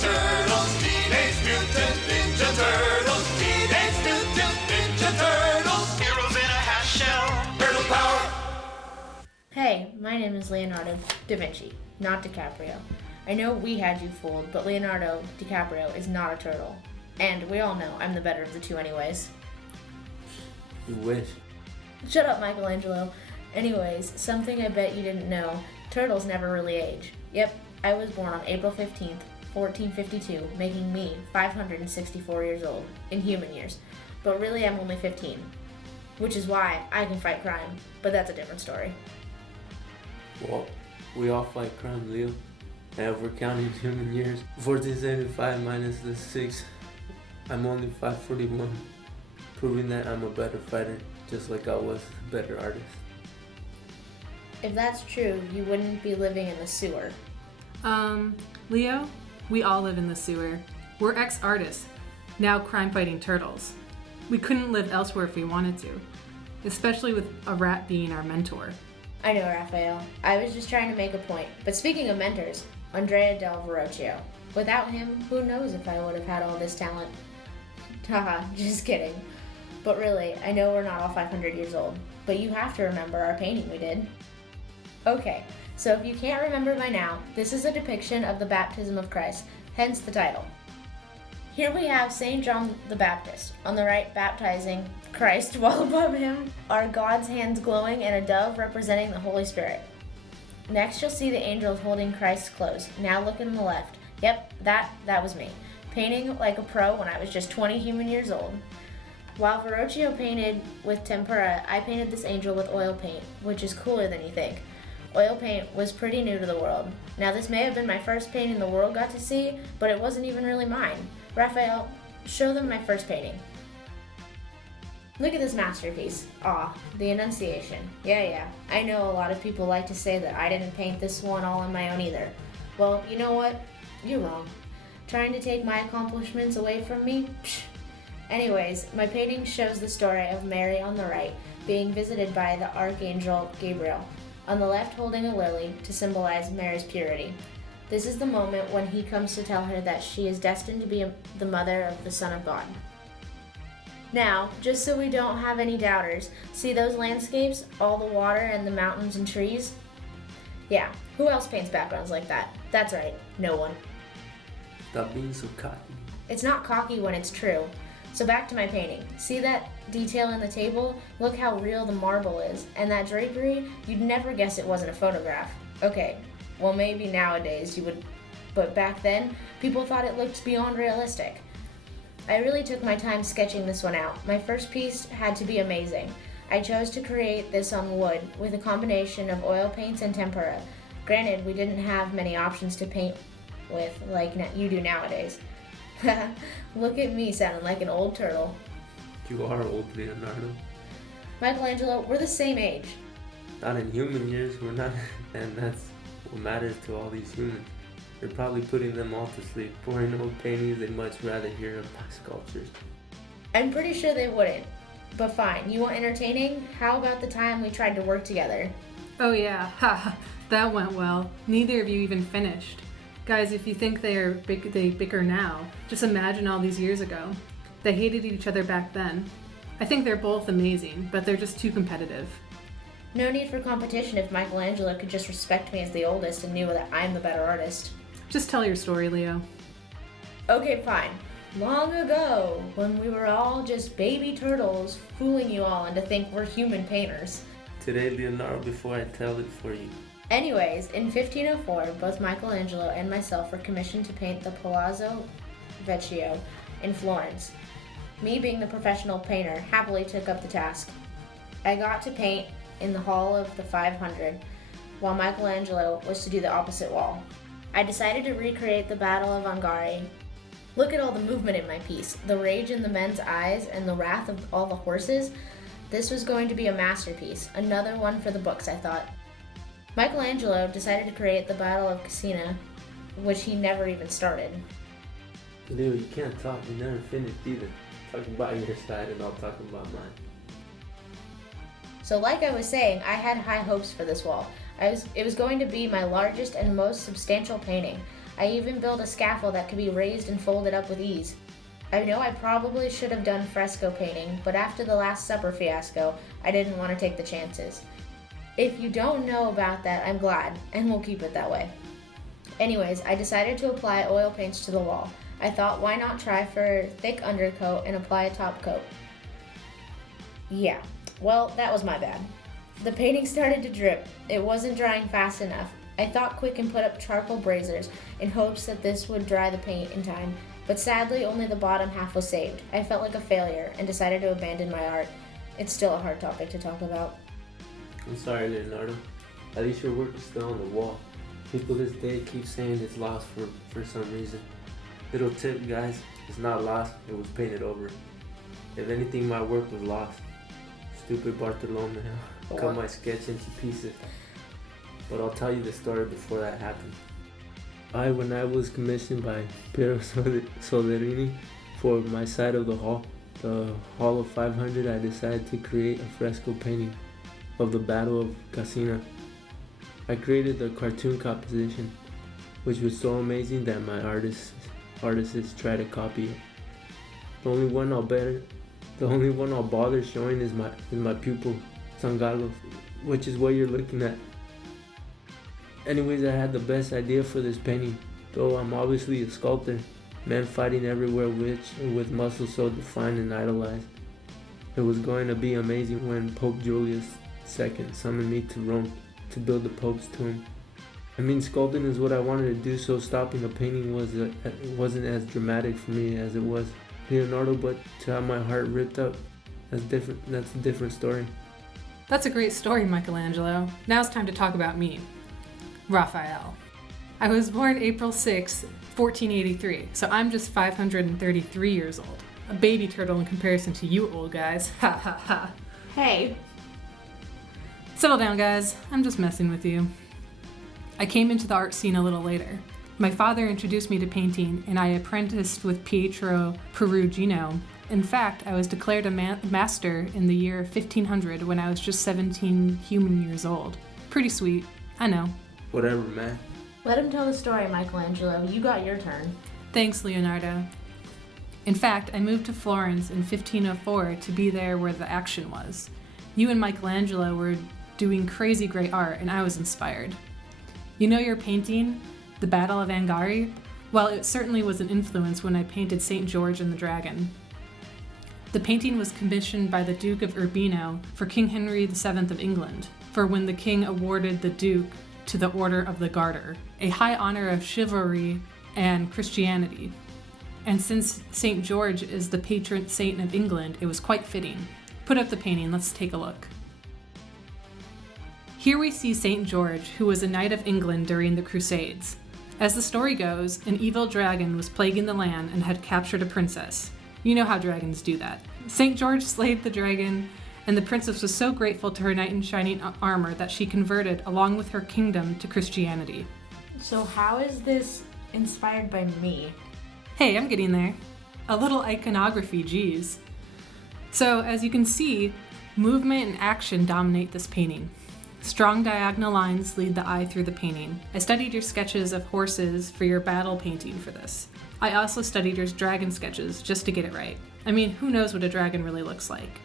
Turtles, Teenage Mutant Ninja Turtles, Teenage Mutant Ninja Turtles, heroes in a half shell, turtle power. Hey, my name is Leonardo da Vinci, not DiCaprio. I know we had you fooled, but Leonardo DiCaprio is not a turtle. And we all know I'm the better of the two anyways. You wish. Shut up, Michelangelo. Anyways, something I bet you didn't know, turtles never really age. Yep, I was born on April 15th, 1452, making me 564 years old, in human years. But really I'm only 15, which is why I can fight crime, but that's a different story. Well, we all fight crime, Leo. And if we're counting human years, 1475 minus the 6, I'm only 541, proving that I'm a better fighter, just like I was a better artist. If that's true, you wouldn't be living in the sewer. Leo, we all live in the sewer. We're ex-artists, now crime-fighting turtles. We couldn't live elsewhere if we wanted to, especially with a rat being our mentor. I know, Raphael. I was just trying to make a point. But speaking of mentors, Andrea del Verrocchio. Without him, who knows if I would have had all this talent. Haha, just kidding. But really, I know we're not all 500 years old, but you have to remember our painting we did. Okay, so if you can't remember by now, this is a depiction of the baptism of Christ, hence the title. Here we have St. John the Baptist, on the right baptizing Christ, while above him are God's hands glowing and a dove representing the Holy Spirit. Next you'll see the angels holding Christ's clothes. Now look on the left. Yep, that was me, painting like a pro when I was just 20 human years old. While Verrocchio painted with tempera, I painted this angel with oil paint, which is cooler than you think. Oil paint was pretty new to the world. Now this may have been my first painting the world got to see, but it wasn't even really mine. Raphael, show them my first painting. Look at this masterpiece. Aw, the Annunciation. Yeah, I know a lot of people like to say that I didn't paint this one all on my own either. Well, you know what? You're wrong. Trying to take my accomplishments away from me? Psh. Anyways, my painting shows the story of Mary on the right, being visited by the Archangel Gabriel, on the left holding a lily to symbolize Mary's purity. This is the moment when he comes to tell her that she is destined to be the mother of the Son of God. Now, just so we don't have any doubters, see those landscapes, all the water and the mountains and trees? Yeah, who else paints backgrounds like that? That's right, no one. Stop being so cocky. It's not cocky when it's true. So back to my painting. See that detail in the table? Look how real the marble is. And that drapery? You'd never guess it wasn't a photograph. Okay, well maybe nowadays you would, but back then, people thought it looked beyond realistic. I really took my time sketching this one out. My first piece had to be amazing. I chose to create this on wood with a combination of oil paints and tempera. Granted, we didn't have many options to paint with like you do nowadays. Look at me sounding like an old turtle. You are old, Leonardo. Michelangelo, we're the same age. Not in human years, we're not, and that's what matters to all these humans. You're probably putting them all to sleep. Boring old paintings, they'd much rather hear of my sculptures. I'm pretty sure they wouldn't. But fine, you want entertaining? How about the time we tried to work together? Oh yeah, ha, that went well. Neither of you even finished. Guys, if you think they bicker now, just imagine all these years ago. They hated each other back then. I think they're both amazing, but they're just too competitive. No need for competition if Michelangelo could just respect me as the oldest and knew that I'm the better artist. Just tell your story, Leo. Okay, fine. Long ago, when we were all just baby turtles, fooling you all into think we're human painters. Today, Leonardo, before I tell it for you. Anyways, in 1504, both Michelangelo and myself were commissioned to paint the Palazzo Vecchio in Florence. Me, being the professional painter, happily took up the task. I got to paint in the Hall of the 500, while Michelangelo was to do the opposite wall. I decided to recreate the Battle of Angari. Look at all the movement in my piece, the rage in the men's eyes and the wrath of all the horses. This was going to be a masterpiece, another one for the books, I thought. Michelangelo decided to create the Battle of Cassina, which he never even started. Leo, you can't talk, you never finished either. Talk about your side and I'll talk about mine. So like I was saying, I had high hopes for this wall. It was going to be my largest and most substantial painting. I even built a scaffold that could be raised and folded up with ease. I know I probably should have done fresco painting, but after the Last Supper fiasco, I didn't want to take the chances. If you don't know about that, I'm glad, and we'll keep it that way. Anyways, I decided to apply oil paints to the wall. I thought, why not try for a thick undercoat and apply a top coat? Yeah, well, that was my bad. The painting started to drip. It wasn't drying fast enough. I thought quick and put up charcoal braziers in hopes that this would dry the paint in time, but sadly only the bottom half was saved. I felt like a failure and decided to abandon my art. It's still a hard topic to talk about. I'm sorry, Leonardo. At least your work is still on the wall. People this day keep saying it's lost for some reason. Little tip, guys, it's not lost, it was painted over. If anything, my work was lost. Stupid Bartolomeo cut my sketch into pieces. But I'll tell you the story before that happened. When I was commissioned by Piero Soderini for my side of the Hall of 500, I decided to create a fresco painting of the Battle of Cascina. I created the cartoon composition, which was so amazing that my artists try to copy it. The only one I'll bother showing is my pupil, San Carlos, which is what you're looking at. Anyways, I had the best idea for this painting, though I'm obviously a sculptor, men fighting everywhere with muscles so defined and idolized. It was going to be amazing when Pope Julius II summoned me to Rome to build the Pope's tomb. I mean, sculpting is what I wanted to do, so stopping a painting wasn't as dramatic for me as it was Leonardo, but to have my heart ripped up, that's a different story. That's a great story, Michelangelo. Now it's time to talk about me, Raphael. I was born April 6, 1483, so I'm just 533 years old. A baby turtle in comparison to you old guys. Ha ha ha. Hey. Settle down, guys. I'm just messing with you. I came into the art scene a little later. My father introduced me to painting, and I apprenticed with Pietro Perugino. In fact, I was declared a master in the year 1500 when I was just 17 human years old. Pretty sweet, I know. Whatever, man. Let him tell the story, Michelangelo. You got your turn. Thanks, Leonardo. In fact, I moved to Florence in 1504 to be there where the action was. You and Michelangelo were doing crazy great art, and I was inspired. You know your painting, The Battle of Angari? Well, it certainly was an influence when I painted St. George and the Dragon. The painting was commissioned by the Duke of Urbino for King Henry VII of England, for when the king awarded the Duke to the Order of the Garter, a high honor of chivalry and Christianity. And since St. George is the patron saint of England, it was quite fitting. Put up the painting, let's take a look. Here we see St. George, who was a knight of England during the Crusades. As the story goes, an evil dragon was plaguing the land and had captured a princess. You know how dragons do that. St. George slayed the dragon, and the princess was so grateful to her knight in shining armor that she converted, along with her kingdom, to Christianity. So how is this inspired by me? Hey, I'm getting there. A little iconography, geez. So, as you can see, movement and action dominate this painting. Strong diagonal lines lead the eye through the painting. I studied your sketches of horses for your battle painting for this. I also studied your dragon sketches just to get it right. I mean, who knows what a dragon really looks like?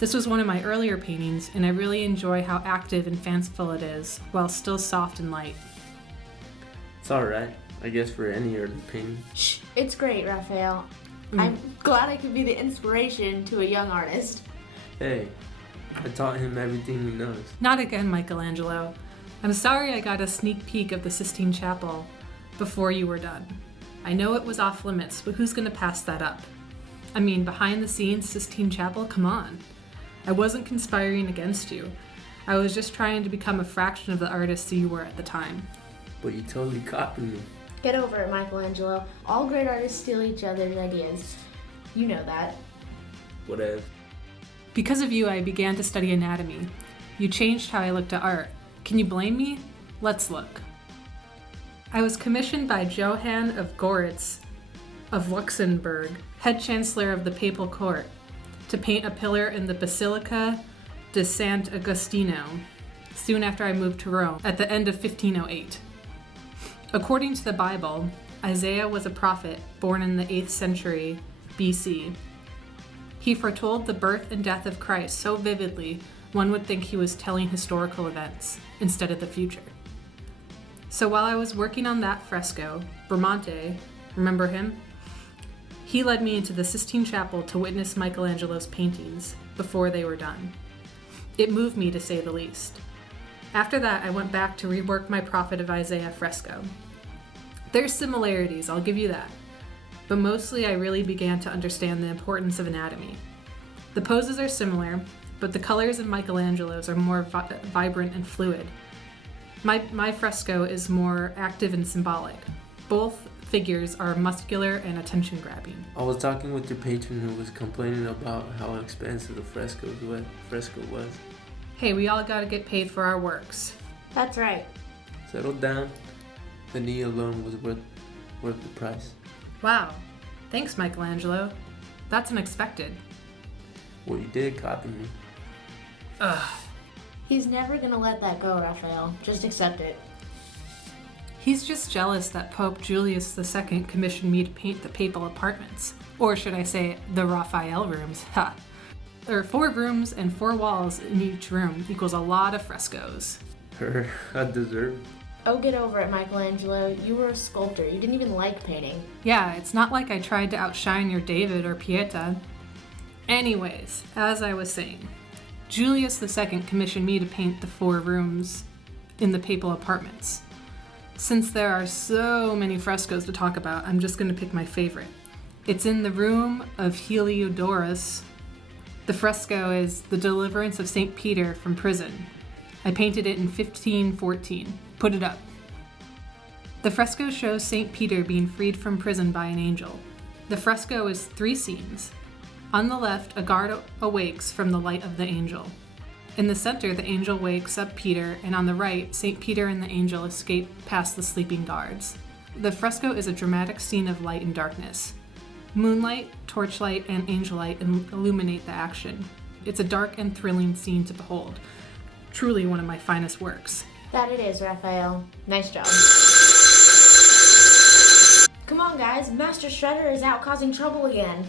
This was one of my earlier paintings, and I really enjoy how active and fanciful it is, while still soft and light. It's alright, I guess, for any early painting. Shh, it's great, Raphael. I'm glad I could be the inspiration to a young artist. Hey, I taught him everything he knows. Not again, Michelangelo. I'm sorry I got a sneak peek of the Sistine Chapel before you were done. I know it was off limits, but who's gonna pass that up? I mean, behind the scenes Sistine Chapel, come on. I wasn't conspiring against you. I was just trying to become a fraction of the artist you were at the time. But you totally copied me. Get over it, Michelangelo. All great artists steal each other's ideas. You know that. Whatever. Because of you, I began to study anatomy. You changed how I looked at art. Can you blame me? Let's look. I was commissioned by Johann of Goritz of Luxembourg, head chancellor of the papal court, to paint a pillar in the Basilica de Sant'Agostino, soon after I moved to Rome, at the end of 1508. According to the Bible, Isaiah was a prophet born in the 8th century BC. He foretold the birth and death of Christ so vividly, one would think he was telling historical events instead of the future. So while I was working on that fresco, Bramante, remember him? He led me into the Sistine Chapel to witness Michelangelo's paintings before they were done. It moved me, to say the least. After that, I went back to rework my Prophet of Isaiah fresco. There's similarities, I'll give you that. But mostly I really began to understand the importance of anatomy. The poses are similar, but the colors in Michelangelo's are more vibrant and fluid. My fresco is more active and symbolic. Both figures are muscular and attention-grabbing. I was talking with your patron who was complaining about how expensive the fresco was. Hey, we all gotta get paid for our works. That's right. Settle down. The knee alone was worth the price. Wow. Thanks, Michelangelo. That's unexpected. Well, you did copy me. Ugh. He's never gonna let that go, Raphael. Just accept it. He's just jealous that Pope Julius II commissioned me to paint the papal apartments. Or should I say, the Raphael rooms. Ha! There are 4 rooms and 4 walls in each room equals a lot of frescoes. I deserve. Oh, get over it, Michelangelo. You were a sculptor. You didn't even like painting. Yeah, it's not like I tried to outshine your David or Pieta. Anyways, as I was saying, Julius II commissioned me to paint the 4 rooms in the papal apartments. Since there are so many frescoes to talk about, I'm just going to pick my favorite. It's in the room of Heliodorus. The fresco is the deliverance of St. Peter from prison. I painted it in 1514. Put it up. The fresco shows St. Peter being freed from prison by an angel. The fresco is 3 scenes. On the left, a guard awakes from the light of the angel. In the center, the angel wakes up Peter, and on the right, St. Peter and the angel escape past the sleeping guards. The fresco is a dramatic scene of light and darkness. Moonlight, torchlight, and angel light illuminate the action. It's a dark and thrilling scene to behold. Truly one of my finest works. That it is, Raphael. Nice job. Come on, guys. Master Shredder is out causing trouble again.